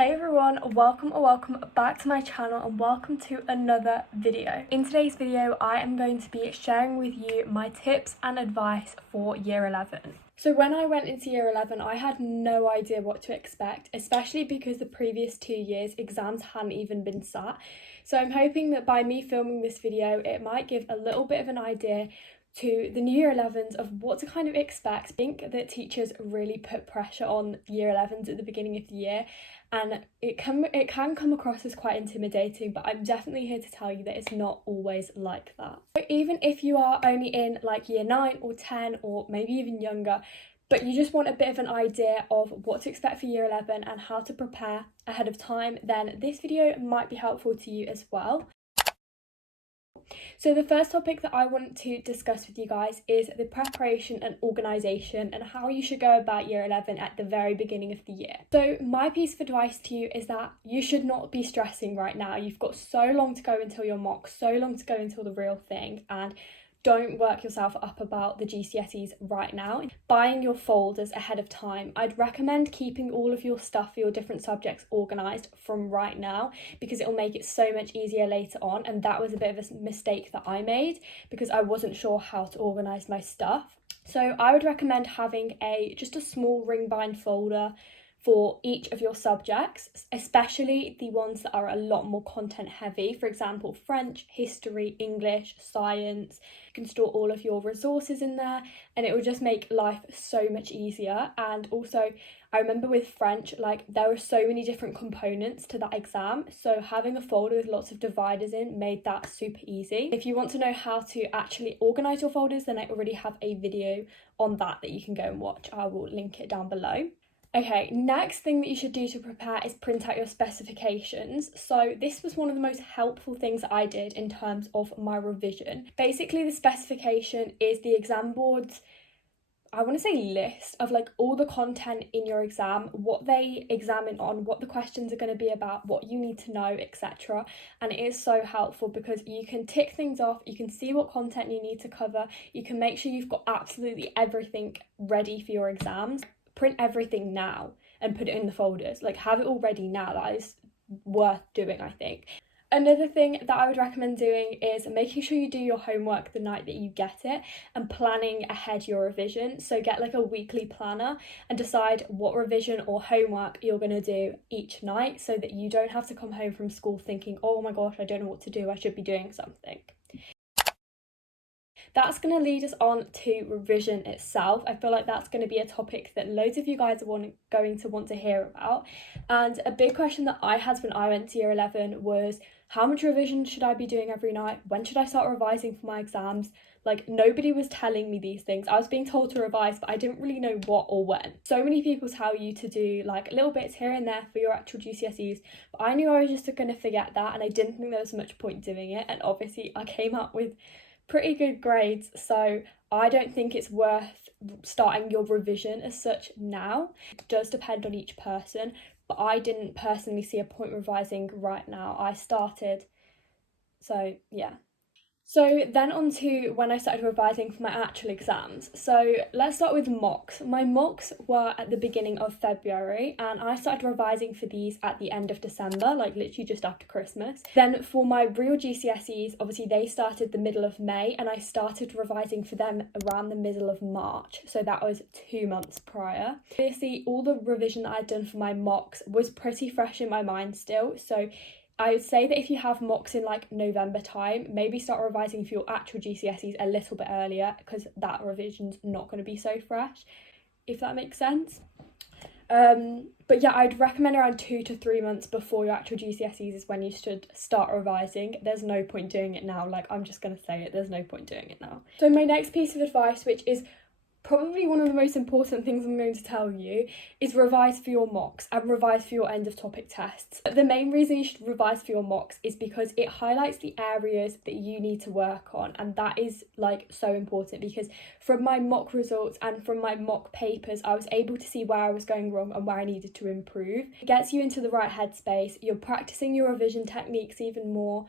Hey everyone, welcome back to my channel and welcome to another video. In today's video, I am going to be sharing with you my tips and advice for year 11. So when I went into year 11, I had no idea what to expect, especially because the previous 2 years exams hadn't even been sat. So I'm hoping that by me filming this video, it might give a little bit of an idea to the new year 11s of what to kind of expect. I think that teachers really put pressure on year 11s at the beginning of the year, and it can come across as quite intimidating, but I'm definitely here to tell you that it's not always like that. So even if you are only in like year 9 or 10 or maybe even younger, but you just want a bit of an idea of what to expect for year 11 and how to prepare ahead of time, then this video might be helpful to you as well. So the first topic that I want to discuss with you guys is the preparation and organisation and how you should go about year 11 at the very beginning of the year. So my piece of advice to you is that you should not be stressing right now. You've got so long to go until your mock, so long to go until the real thing, and don't work yourself up about the GCSEs right now. Buying your folders ahead of time. I'd recommend keeping all of your stuff for your different subjects organised from right now, because it'll make it so much easier later on. And that was a bit of a mistake that I made because I wasn't sure how to organise my stuff. So I would recommend having just a small ring bind folder for each of your subjects, especially the ones that are a lot more content heavy. For example, French, history, English, science. You can store all of your resources in there and it will just make life so much easier. And also, I remember with French, like there were so many different components to that exam, so having a folder with lots of dividers in made that super easy. If you want to know how to actually organise your folders, then I already have a video on that you can go and watch. I will link it down below. Okay, next thing that you should do to prepare is print out your specifications. So this was one of the most helpful things I did in terms of my revision. Basically, the specification is the exam board's, I want to say, list of like all the content in your exam, what they examine on, what the questions are going to be about, what you need to know, etc. And it is so helpful because you can tick things off, you can see what content you need to cover, you can make sure you've got absolutely everything ready for your exams. Print everything now and put it in the folders, like have it all ready now. That is worth doing, I think. Another thing that I would recommend doing is making sure you do your homework the night that you get it and planning ahead your revision. So get like a weekly planner and decide what revision or homework you're going to do each night so that you don't have to come home from school thinking, oh my gosh, I don't know what to do, I should be doing something. That's going to lead us on to revision itself. I feel like that's going to be a topic that loads of you guys are going to want to hear about. And a big question that I had when I went to year 11 was, how much revision should I be doing every night? When should I start revising for my exams? Like, nobody was telling me these things. I was being told to revise, but I didn't really know what or when. So many people tell you to do like little bits here and there for your actual GCSEs, but I knew I was just going to forget that, and I didn't think there was much point doing it. And obviously I came up with pretty good grades, so I don't think it's worth starting your revision as such now. It does depend on each person, but I didn't personally see a point revising right now. I started, so yeah. So then on to when I started revising for my actual exams. So let's start with mocks. My mocks were at the beginning of February and I started revising for these at the end of December, like literally just after Christmas. Then for my real GCSEs, obviously they started the middle of May and I started revising for them around the middle of March. So that was 2 months prior. Obviously all the revision that I'd done for my mocks was pretty fresh in my mind still. So I would say that if you have mocks in like November time, maybe start revising for your actual GCSEs a little bit earlier because that revision's not going to be so fresh, if that makes sense. But yeah, I'd recommend around 2 to 3 months before your actual GCSEs is when you should start revising. There's no point doing it now, like I'm just going to say it, there's no point doing it now. So my next piece of advice, which is probably one of the most important things I'm going to tell you, is revise for your mocks and revise for your end of topic tests. The main reason you should revise for your mocks is because it highlights the areas that you need to work on, and that is like so important because from my mock results and from my mock papers I was able to see where I was going wrong and where I needed to improve. It gets you into the right headspace, you're practicing your revision techniques even more,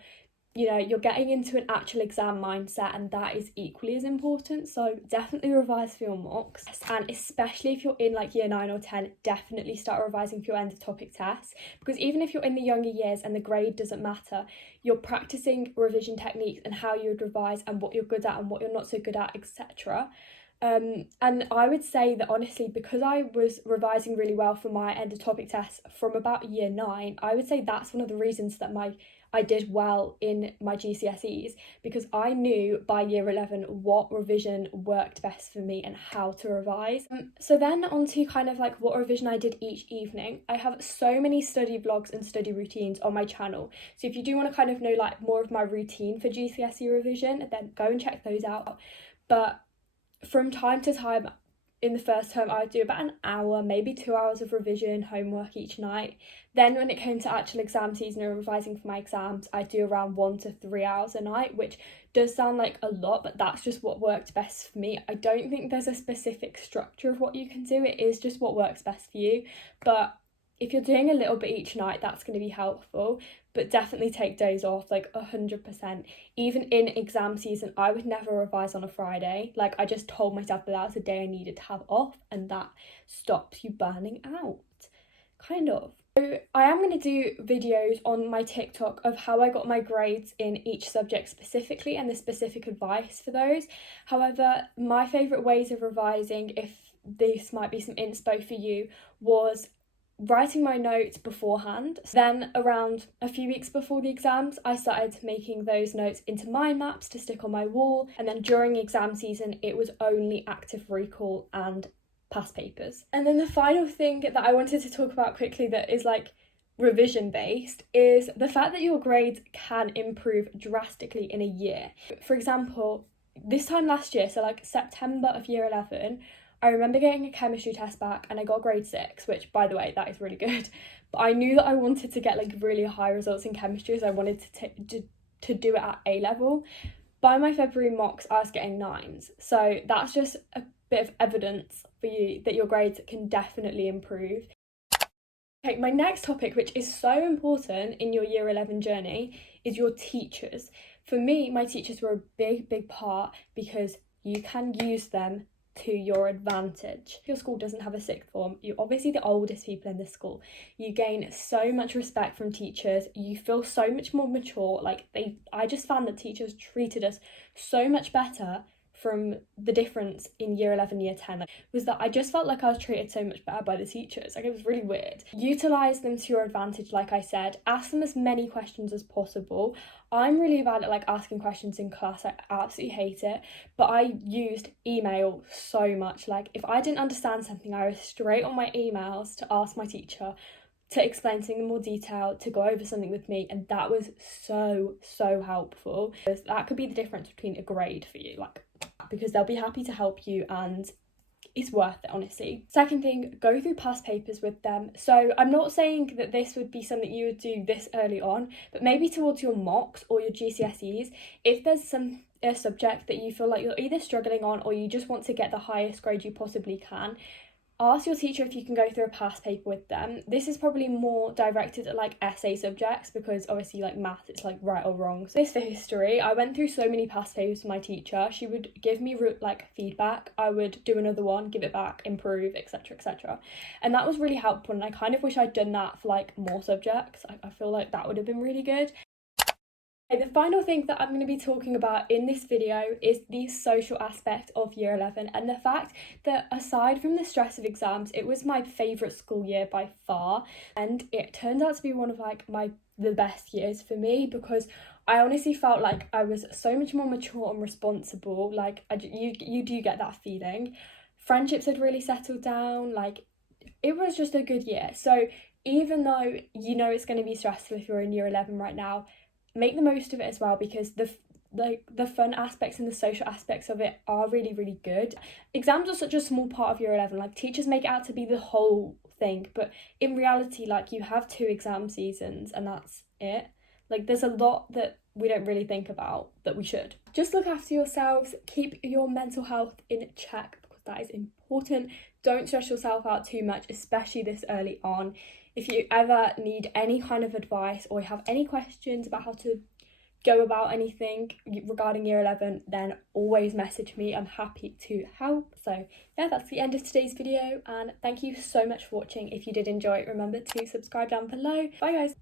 you know, you're getting into an actual exam mindset, and that is equally as important. So definitely revise for your mocks, and especially if you're in like year 9 or 10, definitely start revising for your end of topic tests, because even if you're in the younger years and the grade doesn't matter, you're practicing revision techniques and how you would revise and what you're good at and what you're not so good at, etc. And I would say that honestly, because I was revising really well for my end of topic tests from about year 9, I would say that's one of the reasons that I did well in my GCSEs, because I knew by year 11 what revision worked best for me and how to revise. So then on to kind of like what revision I did each evening. I have so many study vlogs and study routines on my channel. So if you do want to kind of know like more of my routine for GCSE revision, then go and check those out. But from time to time, in the first term, I would do about an hour, maybe 2 hours of revision, homework each night. Then when it came to actual exam season and revising for my exams, I'd do around 1 to 3 hours a night, which does sound like a lot, but that's just what worked best for me. I don't think there's a specific structure of what you can do. It is just what works best for you. But if you're doing a little bit each night, that's going to be helpful. But definitely take days off, like 100%. Even in exam season, I would never revise on a Friday. Like, I just told myself that was a day I needed to have off, and that stops you burning out, kind of. So I am going to do videos on my TikTok of how I got my grades in each subject specifically and the specific advice for those. However, my favourite ways of revising, if this might be some inspo for you, was writing my notes beforehand. Then around a few weeks before the exams, I started making those notes into mind maps to stick on my wall. And then during exam season, it was only active recall and past papers. And then the final thing that I wanted to talk about quickly that is like revision based is the fact that your grades can improve drastically in a year. For example, this time last year, so like September of year 11, I remember getting a chemistry test back and I got grade 6, which, by the way, that is really good. But I knew that I wanted to get like really high results in chemistry, as I wanted to do it at A level. By my February mocks, I was getting 9s. So that's just a bit of evidence for you that your grades can definitely improve. Okay, my next topic, which is so important in your year 11 journey, is your teachers. For me, my teachers were a big part, because you can use them to your advantage. If your school doesn't have a sixth form, you're obviously the oldest people in the school. You gain so much respect from teachers. You feel so much more mature. I just found that teachers treated us so much better from the difference in year 11, year 10, was that I just felt like I was treated so much better by the teachers. Like, it was really weird. Utilize them to your advantage, like I said. Ask them as many questions as possible. I'm really bad at like asking questions in class. I absolutely hate it. But I used email so much. Like, if I didn't understand something, I was straight on my emails to ask my teacher to explain something in more detail, to go over something with me, and that was so helpful. That could be the difference between a grade for you, like, because they'll be happy to help you and it's worth it, honestly. Second thing, go through past papers with them. So I'm not saying that this would be something you would do this early on, but maybe towards your mocks or your GCSEs, if there's a subject that you feel like you're either struggling on or you just want to get the highest grade you possibly can, ask your teacher if you can go through a past paper with them. This is probably more directed at like essay subjects, because obviously like math, it's like right or wrong. So this for history, I went through so many past papers with my teacher. She would give me like feedback. I would do another one, give it back, improve, etc. And that was really helpful, and I kind of wish I'd done that for like more subjects. I feel like that would have been really good. The final thing that I'm going to be talking about in this video is the social aspect of year 11, and the fact that aside from the stress of exams, it was my favourite school year by far, and it turned out to be one of like the best years for me, because I honestly felt like I was so much more mature and responsible. Like, you do get that feeling. Friendships had really settled down. Like, it was just a good year. So even though you know it's going to be stressful if you're in year 11 right now, make the most of it as well, because the fun aspects and the social aspects of it are really good. Exams are such a small part of year 11. Like, teachers make it out to be the whole thing, but in reality, like, you have 2 exam seasons and that's it. Like, there's a lot that we don't really think about that we should. Just look after yourselves, keep your mental health in check, because that is important. Don't stress yourself out too much, especially this early on. If you ever need any kind of advice or you have any questions about how to go about anything regarding year 11, then always message me. I'm happy to help. So yeah, that's the end of today's video, and thank you so much for watching. If you did enjoy it, remember to subscribe down below. Bye guys.